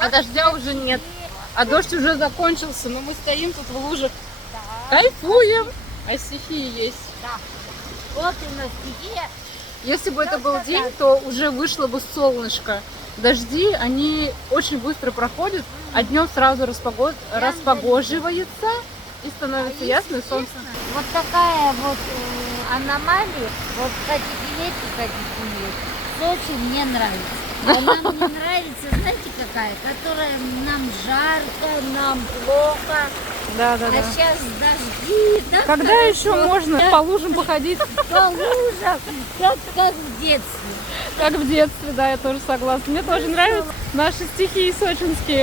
А дождя уже нет. А дождь уже закончился, но мы стоим тут в луже, кайфуем. А стихии есть. Да. Вот у нас стихия. Если бы это был день, то уже вышло бы солнышко. Дожди, они очень быстро проходят, а днем сразу распогоживается и становится ясно, и солнце. Вот такая вот аномалия. Вот хотите верьте, хотите нет. Сочи мне нравится. А нам не нравится, знаете, какая? Которая нам жарко, нам плохо. Да. А сейчас дожди. Так Когда хорошо. еще можно по лужам походить? По лужам, как в детстве. Как в детстве, да, я тоже согласна. Мне тоже нравятся наши стихии сочинские.